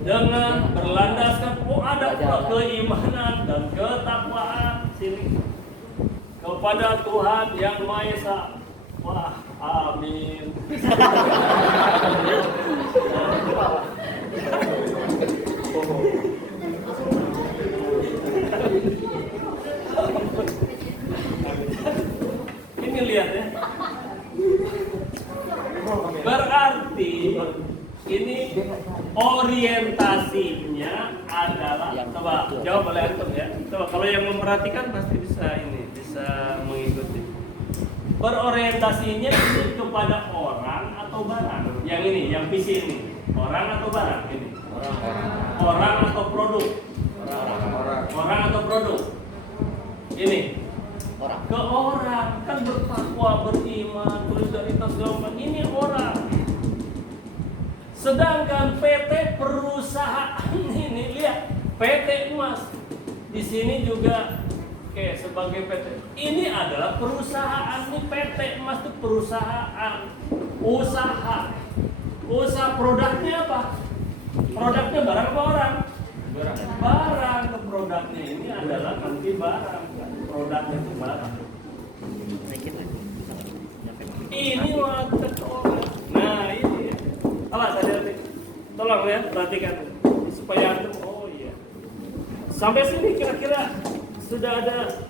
dengan berlandaskan ada pula keimanan dan ketakwaan sini kepada Tuhan yang Maha Esa. Wah, amin. Ini lihat ya. Berarti ini orientasinya adalah, coba jawab oleh antum ya. Coba kalau yang memperhatikan pasti bisa mengikuti. Berorientasinya ini kepada orang atau barang. Yang ini, yang visi ini, orang atau barang ini. Orang atau produk. Orang atau produk. Ini. Ke orang kan bertakwa, beriman, solidaritas segala. Ini orang. Sedangkan PT perusahaan ini lihat PT Emas di sini juga sebagai PT. Ini adalah perusahaan, ini PT Emas itu perusahaan usaha. Usaha produknya apa? Produknya barang apa orang? Barang. Ke produknya ini adalah nanti barang. Produknya itu barang. Ini waktu orang. Nah ini. Apa tadi? Tolong ya perhatikan supaya antum. Oh iya. Sampai sini kira-kira sudah ada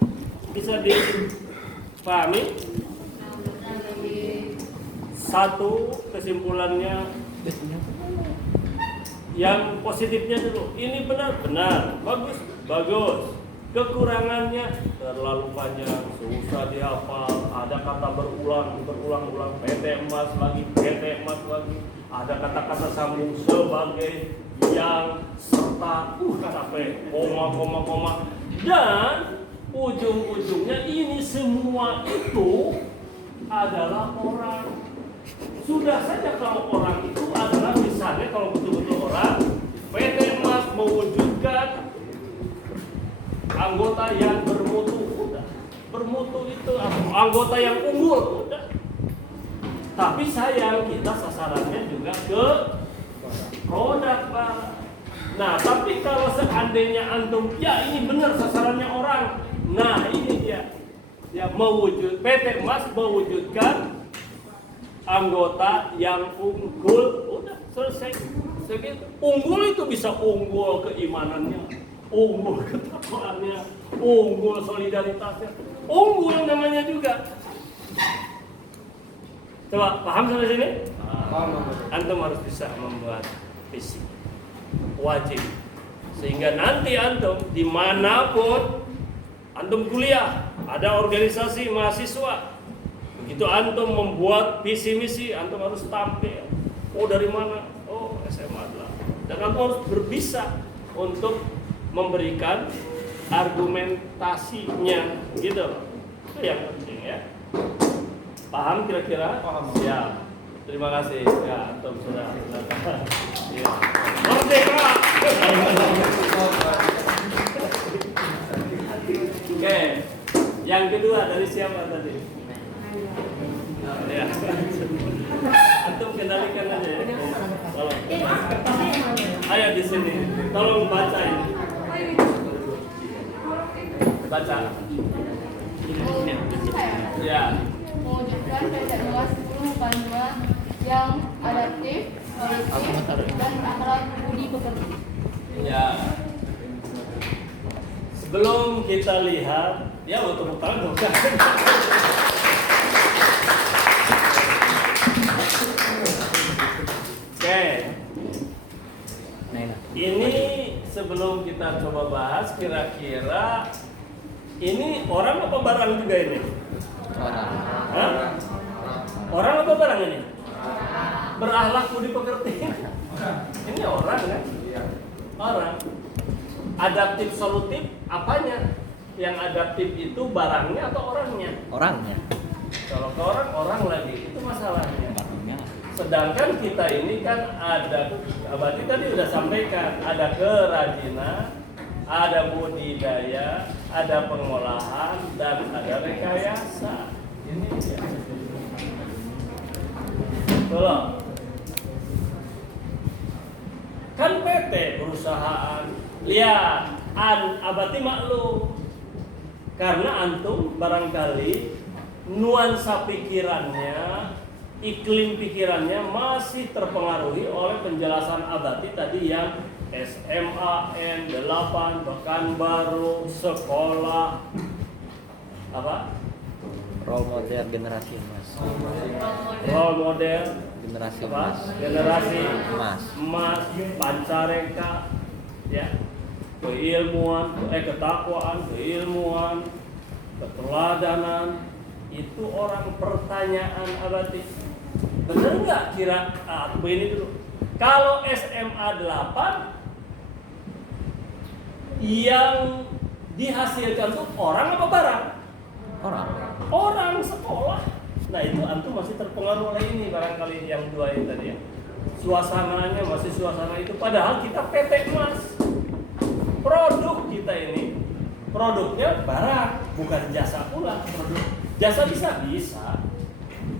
bisa dipahami? Satu kesimpulannya yang positifnya dulu. Ini benar, bagus. Kekurangannya terlalu panjang, susah dihafal. Ada kata berulang, PT Emas lagi. Ada kata-kata sambung sebagai yang serta sampai koma. Dan ujung-ujungnya ini semua itu adalah orang. Sudah saja kalau orang itu adalah misalnya kalau betul-betul orang, PT Emas mewujudkan anggota yang bermutu, udah. Bermutu itu anggota yang unggul, udah. Tapi sayang kita sasarannya juga ke produk, Pak. Nah, tapi kalau seandainya antum, ya ini benar sasarannya orang. Nah, ini dia. Ya PT Emas mewujudkan anggota yang unggul, udah selesai. Segitu. Unggul itu bisa unggul keimanannya, unggul ketakwaannya, unggul solidaritasnya, unggul namanya juga. Coba paham sampai sini? Antum harus bisa membuat visi, wajib, sehingga nanti antum dimanapun antum kuliah, ada organisasi mahasiswa, begitu antum membuat visi misi, antum harus tampil. Oh dari mana? Oh SMA lah. Dan antum harus berbisa untuk memberikan argumentasinya, gitu. Itu yang penting ya. Paham kira-kira? Paham. Ya. Terima kasih. Ya, antum sudah. Ya. Merdeka. Oke. Yang kedua dari siapa tadi? Ya. Antum kendalikan aja ya. Tolong. Ayo di sini. Tolong baca ini. Baca. Ya. Mewujudkan PT Emas 10 panduan yang adaptif, solutif, dan akhlak budi pekerti. Ya. Sebelum kita lihat, ya tepuk tangan dong. Oke. Ini sebelum kita coba bahas, kira-kira ini orang apa barang juga ini? Hah? Orang apa barang ini? Berakhlak budi pekerti. Ini orang kan? Orang. Adaptif solutif apanya? Yang adaptif itu barangnya atau orangnya? Orangnya. Kalau ke orang lagi itu masalahnya. Sedangkan kita ini kan ada, Abadi tadi udah sampaikan, ada kerajinan, ada budidaya, ada pengolahan, dan ada rekayasa. Ini dia. Tolong. Kan PT perusahaan. Lihat, Abati maklum. Karena antum barangkali nuansa pikirannya, iklim pikirannya masih terpengaruhi oleh penjelasan Abati tadi yang SMAN 8, Pekanbaru, sekolah apa? Role model generasi emas. Role model Generasi apa? emas. Generasi Emas. emas, pancareka, ya, keilmuan, ketakwaan, keilmuan, keteladanan, itu orang pertanyaan Abati. Bener nggak kira? Begini dulu. Kalau SMA 8 yang dihasilkan tuh orang apa barang? Orang sekolah. Nah itu antum masih terpengaruh oleh ini barangkali yang dua ini tadi ya. Suasananya masih suasana itu. Padahal kita PT Emas. Produk kita ini, produknya barang, bukan jasa pula. Produk jasa bisa,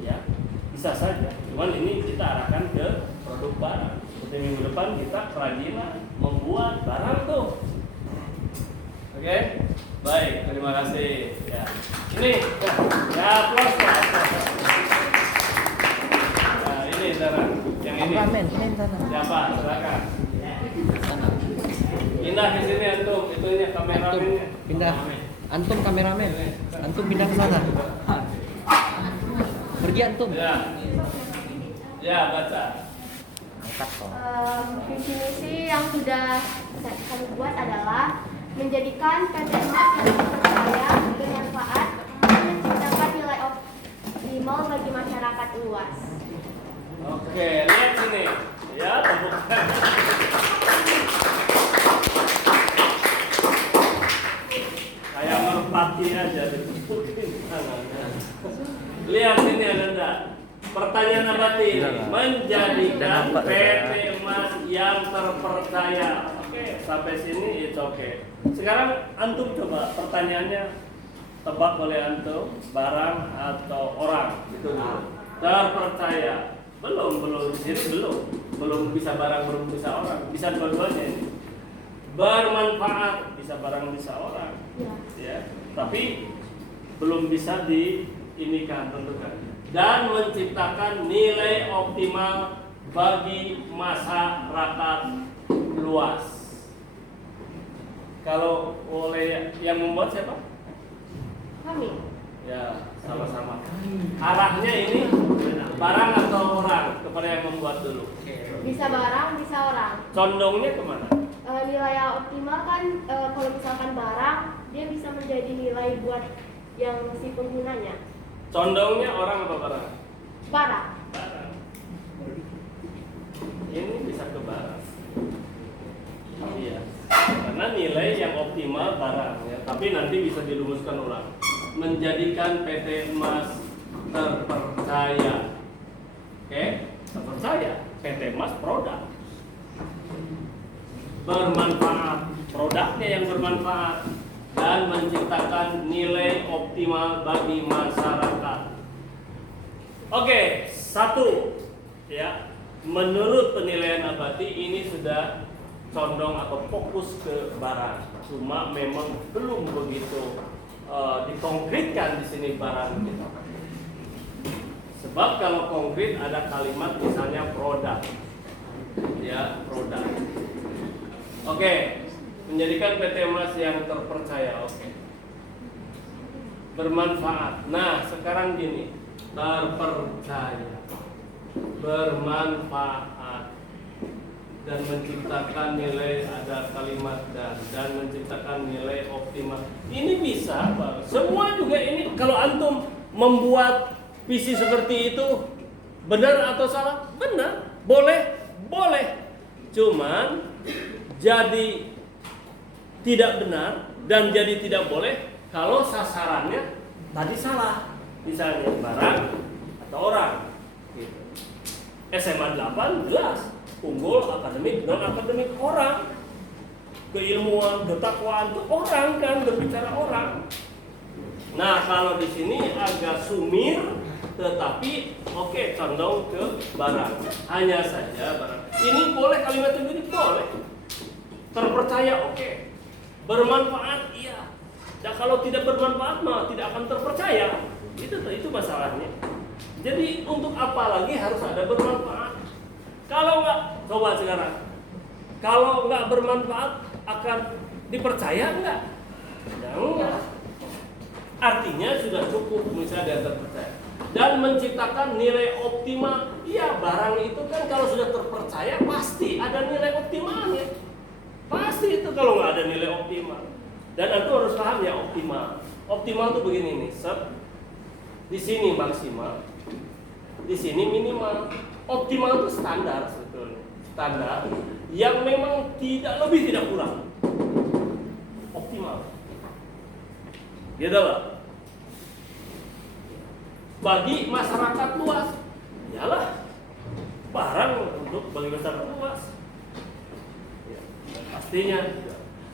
ya bisa saja. Cuman ini kita arahkan ke produk barang. Seperti minggu depan kita kerajinan membuat barang tuh. Oke, baik, terima kasih. Ya, ini, ya, plus lah. Nah, ini sana, yang ini. Siapa? Silakan. Pindah ke sini antum, itunya kameramennya. Pindah. Antum kameramen. Antum pindah ke sana. Pergi antum. Ya, baca. Angkat kok. Visi misi yang sudah kami buat adalah menjadikan PT Emas yang terpercaya, bermanfaat, dan menciptakan nilai optimal bagi masyarakat luas. Oke, lihat sini. Ya, temukan. Kayak merpati aja diputin tangannya. Lihat sini Anda. Pertanyaan Abati, menjadikan PT Emas yang terpercaya. Oke, sampai sini it's okay. Sekarang antum coba pertanyaannya, tebak oleh antum, barang atau orang, gitu dulu. Terpercaya. Belum di sini belum bisa barang, belum bisa orang, bisa dua-duanya ini. Bermanfaat, bisa barang, bisa orang, ya. Tapi belum bisa diinikan, tentukan. Dan menciptakan nilai optimal bagi masyarakat luas. Kalau oleh yang membuat siapa? Kami. Ya, sama-sama. Arahnya ini barang atau orang kepada yang membuat dulu. Bisa barang, bisa orang. Condongnya kemana? Nilai yang optimal kan kalau misalkan barang, dia bisa menjadi nilai buat yang si penggunanya. Condongnya orang apa barang? Barang. Barang. Ini bisa ke barang. Iya. Karena nilai yang optimal barang ya. Tapi nanti bisa dirumuskan ulang. Menjadikan PT Emas terpercaya. Oke? Terpercaya. PT Emas produk. Bermanfaat. Produknya yang bermanfaat. Dan menciptakan nilai optimal bagi masyarakat. Oke, satu ya. Menurut penilaian Abati ini sudah condong atau fokus ke barang. Cuma memang belum begitu dikonkretkan di sini barang kita. Sebab kalau konkret ada kalimat misalnya produk. Ya, produk. Oke. Menjadikan PT Emas yang terpercaya, oke. Bermanfaat. Nah, sekarang gini, terpercaya, bermanfaat, dan menciptakan nilai, ada kalimat dan menciptakan nilai optimal. Ini bisa, Pak. Semua juga ini. Kalau antum membuat visi seperti itu, benar atau salah? Benar, boleh. Cuman jadi tidak benar dan jadi tidak boleh kalau sasarannya tadi salah. Misalnya barang atau orang gitu. SMA 8 jelas unggul akademik, non akademik orang. Keilmuan, ketakwaan itu orang kan, berbicara orang. Nah, kalau di sini agak sumir tetapi oke, condong ke barang. Hanya saja barang. Ini boleh kalimat ini boleh. Terpercaya oke. Bermanfaat iya. Dan kalau tidak bermanfaat mah tidak akan terpercaya. Itu masalahnya. Jadi untuk apa lagi harus ada bermanfaat? Kalau nggak, coba sekarang. Kalau nggak bermanfaat akan dipercaya nggak? Ya enggak. Artinya sudah cukup misalnya dia terpercaya dan menciptakan nilai optimal. Iya, barang itu kan kalau sudah terpercaya pasti ada nilai optimalnya. Pasti itu kalau nggak ada nilai optimal. Dan Anda harus paham ya optimal. Optimal tuh begini nih, di sini maksimal, di sini minimal. Optimal itu standar sebetulnya. Standar yang memang tidak lebih tidak kurang. Optimal. Gitu loh. Bagi masyarakat luas, iyalah barang untuk bagi masyarakat luas. Ya, pastinya.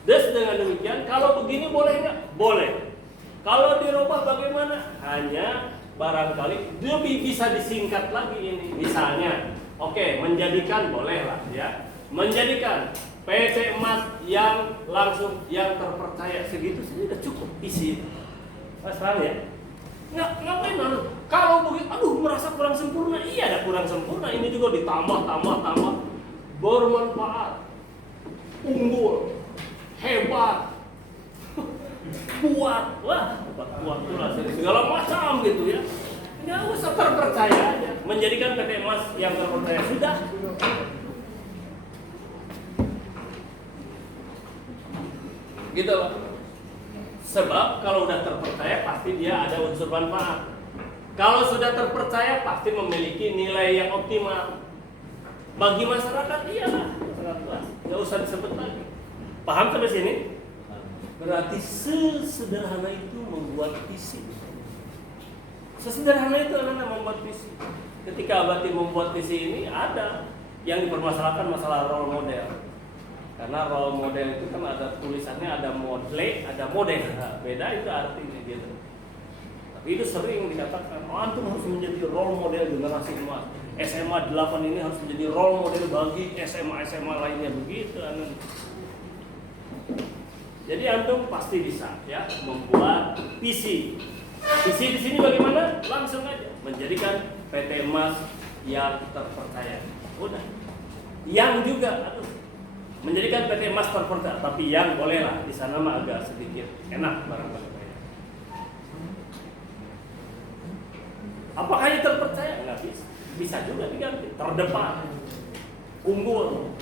Terus dengan demikian, kalau begini boleh nggak? Boleh. Kalau dirubah bagaimana? Hanya barangkali lebih bisa disingkat lagi ini. Misalnya, oke, menjadikan boleh lah ya. Menjadikan PT emas yang langsung yang terpercaya segitu saja sudah cukup isi. Mas paham ya? Ngapain harus? Kalau begitu, aduh merasa kurang sempurna. Iya ada kurang sempurna. Ini juga ditambah bermanfaat, unggul, hebat, kuat. Wah, kuat pula segala macam gitu ya. Nggak usah terpercaya aja. Menjadikan PT emas yang terpercaya sudah. Gitu loh. Sebab kalau udah terpercaya pasti dia ada unsur manfaat. Kalau sudah terpercaya pasti memiliki nilai yang optimal. Bagi masyarakat iyalah, masyarakat luas. Nggak usah disebut lagi. Paham sampai sini? Berarti sesederhana itu membuat visi. Sesederhana itu adalah membuat visi. Ketika Abati membuat visi ini ada yang dipermasalahkan masalah role model. Karena role model itu kan ada tulisannya ada model, ada model. Nah, beda itu artinya gitu. Tapi itu sering dikatakan, antum harus menjadi role model generasi emas. SMA 8 ini harus menjadi role model bagi SMA lainnya begitu. Jadi antum pasti bisa ya membuat visi. Visi di sini bagaimana? Langsung aja menjadikan PT emas yang terpercaya. Udah. Yang juga menjadikan PT emas terpercaya, tapi yang bolehlah di sana mah agak sedikit enak barangkali. Apakah ini terpercaya? Enggak bisa. Bisa juga diganti terdepan, unggul,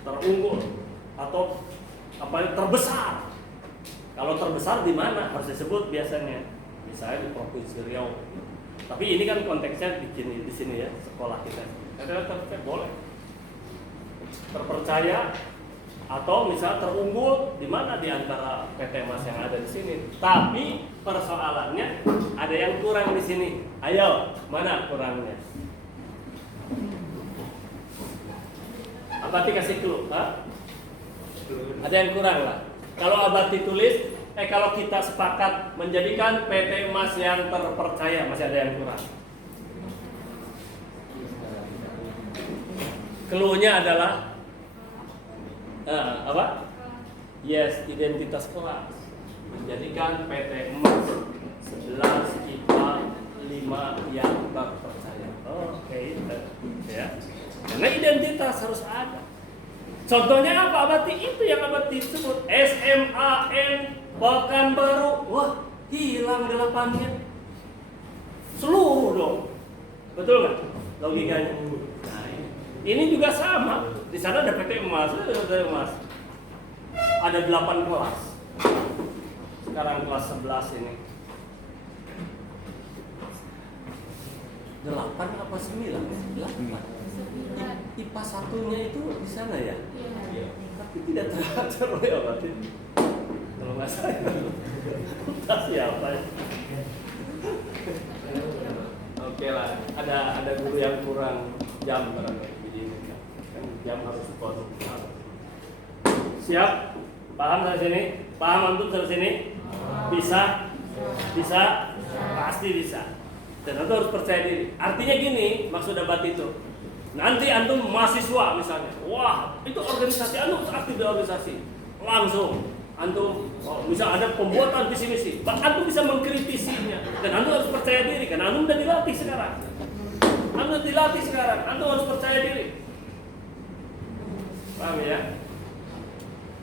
terunggul, atau apa yang terbesar. Kalau terbesar di mana harus disebut biasanya? Misalnya di Provinsi Riau. Tapi ini kan konteksnya di sini ya, sekolah kita. Kadang terpercaya boleh. Terpercaya atau misalnya terunggul di mana di antara PT emas yang ada di sini. Tapi persoalannya ada yang kurang di sini. Ayo, mana kurangnya? Abati kasih clue, ada yang kurang lah. Kalau Abati tulis, kalau kita sepakat menjadikan PT emas yang terpercaya, masih ada yang kurang. Clue-nya adalah apa? Yes, identitas kelas. Menjadikan PT emas 11 IPA 5 yang terpercaya. Oke, ya. Karena identitas harus ada. Contohnya apa? Abati itu yang Abati sebut SMAN Pekanbaru. Wah, hilang 8-nya. Seluruh dong. Betul nggak logikanya? Nah, ini juga sama. Di sana ada PT emas, ada 8 kelas. Sekarang kelas 11 ini. 8 apa 9? 8. IPA 1-nya itu di sana ya? Iya. Tapi tidak teratur oleh Abati. Kalau nggak saya, entah siapa ya. Oke lah, ada guru yang kurang jam barangkali. Jam harus support. Siap? Paham sampai sini? Paham antum sampai sini? Bisa? Bisa? Pasti bisa. Dan antum harus percaya diri. Artinya gini, maksud Abad itu. Nanti antum mahasiswa misalnya, wah itu organisasi, antum aktif di organisasi, langsung antum misal ada pembuatan visi misi, antum bisa mengkritisinya. Dan antum harus percaya diri, karena antum udah dilatih sekarang. Antum harus percaya diri. Paham ya?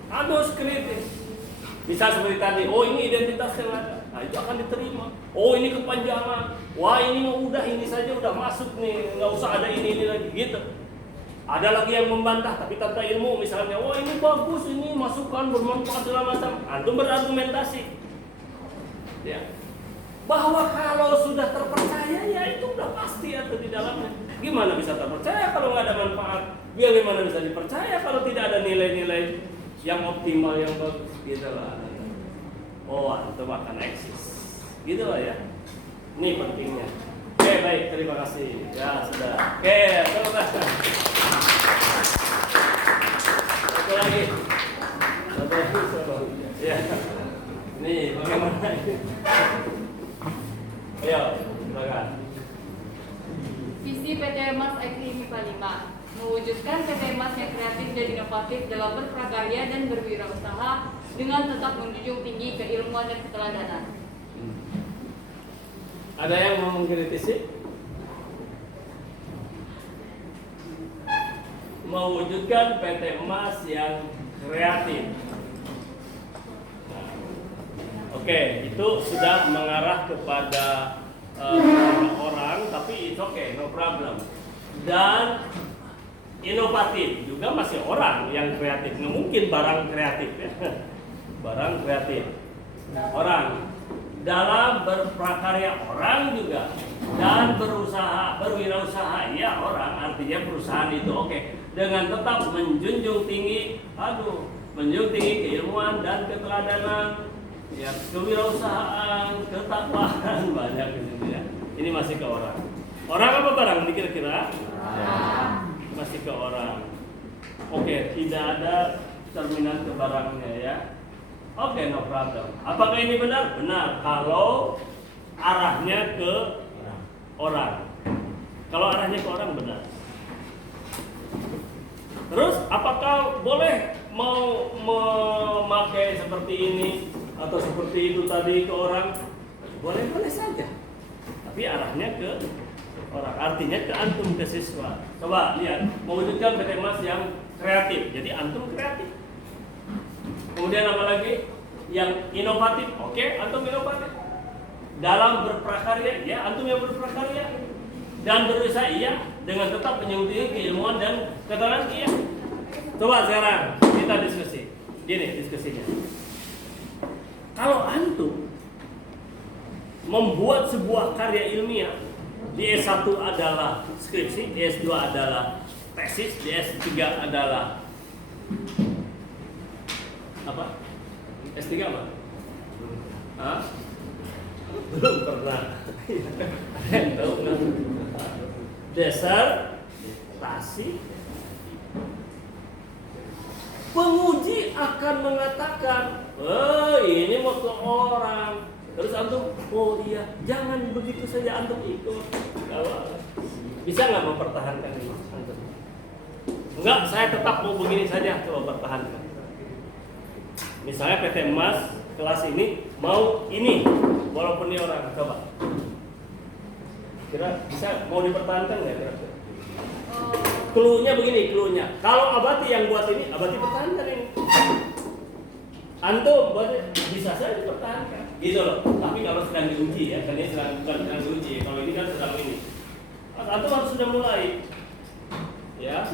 Antum harus kritis. Misal seperti tadi, oh ini identitas yang ada, nah itu akan diterima. Oh ini kepanjangan, wah ini mau udah ini saja udah masuk nih, nggak usah ada ini lagi gitu. Ada lagi yang membantah, tapi tanpa ilmu misalnya, wah ini bagus, ini masukan bermanfaat segala macam. Antum berargumentasi, ya. Bahwa kalau sudah terpercaya ya itu udah pasti atau di dalamnya. Gimana bisa terpercaya kalau nggak ada manfaat? Bagaimana bisa dipercaya kalau tidak ada nilai-nilai yang optimal, yang bagus, gitu lah. Oh, antum akan eksis, gitu lah ya. Ini pentingnya. Oke, baik, terima kasih. Ya sudah. Oke, terus. Satu lagi. Ya. Nih, bagaimana ini? Ayo, silakan. Visi PT Mas Agri MIPA 5 mewujudkan PT Mas yang kreatif dan inovatif dalam berprakarya dan berwirausaha dengan tetap menjunjung tinggi keilmuan dan keteladanan. Ada yang mau mengkritisi? Mewujudkan PT Emas yang kreatif. Nah, oke, itu sudah mengarah kepada orang, tapi it's okay, no problem. Dan inovatif juga masih orang yang kreatif. Nggak mungkin barang kreatif ya. Barang kreatif. Orang dalam berprakarya orang juga, dan berusaha, berwirausaha ya orang, artinya perusahaan itu oke. Dengan tetap menjunjung tinggi, menjunjung tinggi keilmuan dan keteladanan, ya kewirausahaan, ketakwaan banyak gitu ya. Ini masih ke orang. Orang apa barang ini kira-kira? Masih ke orang. Oke, tidak ada cerminan ke barangnya ya. Oke, no problem. Apakah ini benar? Benar. Kalau arahnya ke orang. Kalau arahnya ke orang benar. Terus, apakah boleh mau memakai seperti ini atau seperti itu tadi ke orang? Boleh-boleh saja. Tapi arahnya ke orang. Artinya ke antum, ke siswa. Coba lihat, mewujudkan PT Emas yang kreatif. Jadi antum kreatif. Kemudian apa lagi? Yang inovatif. Oke, antum inovatif. Dalam berprakarya, ya antum yang berprakarya. Dan berusaha, iya. Dengan tetap menjunjung keilmuan dan keteladanan, iya. Coba sekarang kita diskusi. Gini diskusinya. Kalau antum membuat sebuah karya ilmiah, di S1 adalah skripsi, di S2 adalah tesis, di S3 adalah apa? S3 apa? Hah? Belum pernah. Disertasi. Penguji akan mengatakan, ini mau ke orang. Terus antum, oh iya, jangan begitu saja antum ikut. Kalau bisa nggak mempertahankan ini antum? Enggak, saya tetap mau begini saja, coba pertahankan. Misalnya PT Emas kelas ini mau ini, walaupun ini orang, coba. Kira bisa mau dipertahankan nggak kira-kira? Cluenya begini, cluenya. Kalau Abati yang buat ini, Abati pertahankan ini. Antum buat bisa saja dipertahankan. Gitu loh. Tapi kalau sedang diuji ya, kan ini bukan sedang diuji. Kalau ini kan sedang ini. Antum harus sudah mulai. Ya.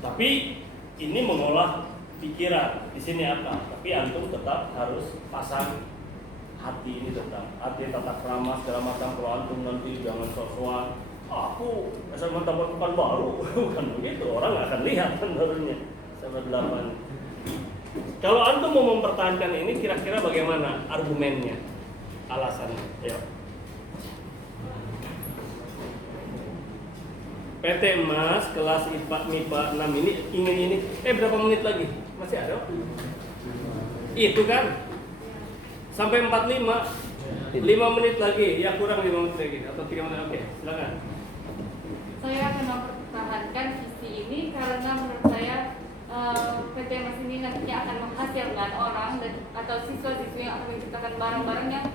Tapi ini mengolah pikiran. Di sini apa? Tapi antum tetap harus pasang hati ini tetap. Hati tata krama segala macam. Kalau antum nanti jangan sok-sokan, aku SMA bukan baru. Bukan begitu. Orang nggak akan lihat tentunya. Sama 8. Kalau antum mau mempertahankan ini, kira-kira bagaimana argumennya, alasannya? Ayo. PT Emas kelas IPA MIPA 6 ini ingin ini. Berapa menit lagi? Masih ada? Itu kan sampai 45. ingetin. 5 menit lagi, ya kurang 5 menit lagi atau 3 menit. Oke, silakan. Saya akan mempertahankan visi ini karena menurut saya PT Mas ini nantinya akan menghasilkan orang dan atau siswa-siswi yang akan menciptakan barang-barang yang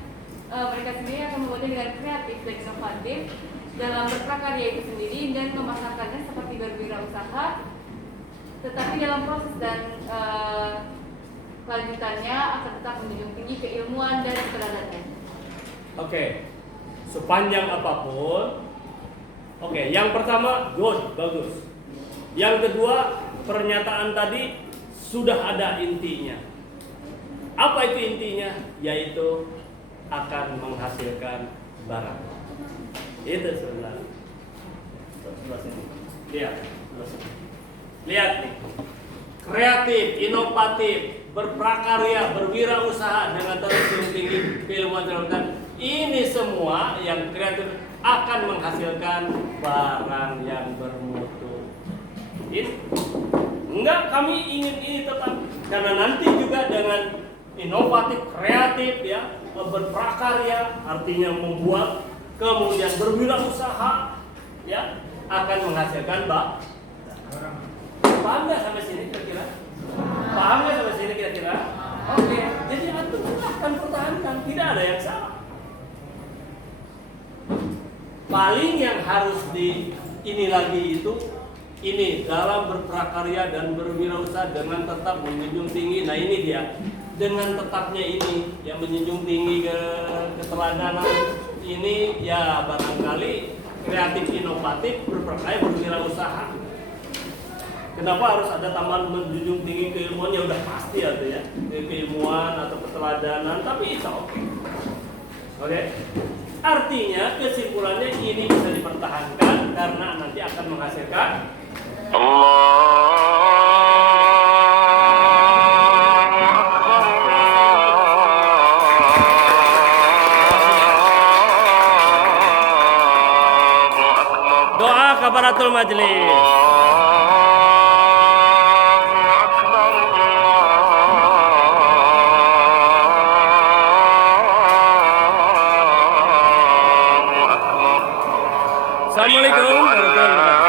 mereka sendiri akan membuatnya dengan kreatif dan inovatif dalam berprakarya itu sendiri dan memasarkannya seperti berwirausaha, tetapi dalam proses dan kelanjutannya akan tetap menjunjung tinggi keilmuan dan keteladanan. Oke, sepanjang apapun. Oke, yang pertama good, bagus. Yang kedua, pernyataan tadi sudah ada intinya. Apa itu intinya? Yaitu akan menghasilkan barang. Itu sebenarnya. Sebelah sini. Lihat, sebelah sini. Lihat nih. Kreatif, inovatif, berprakarya, berwirausaha dengan terjun tinggi keilmuan dan ini semua yang kreatif akan menghasilkan barang yang bermutu. Enggak, kami ingin ini tetap karena nanti juga dengan inovatif, kreatif ya, berprakarya artinya membuat, kemudian berwirausaha ya, akan menghasilkan barang. Paham nggak sampai sini kira-kira? Paham nggak sampai sini kira-kira? Oke, jadi antum silahkan pertahankan, tidak ada yang salah. Paling yang harus ini lagi itu ini dalam berprakarya dan berwirausaha dengan tetap menjunjung tinggi. Nah ini dia dengan tetapnya ini yang menjunjung tinggi keteladanan ini ya barangkali kreatif inovatif berprakarya berwirausaha. Kenapa harus ada tambahan menjunjung tinggi keilmuannya udah pasti ya tuh ya keilmuan atau keteladanan tapi itu oke. Oke. Artinya kesimpulannya ini bisa dipertahankan karena nanti akan menghasilkan doa kafaratul majlis. Assalamualaikum warahmatullahi wabarakatuh.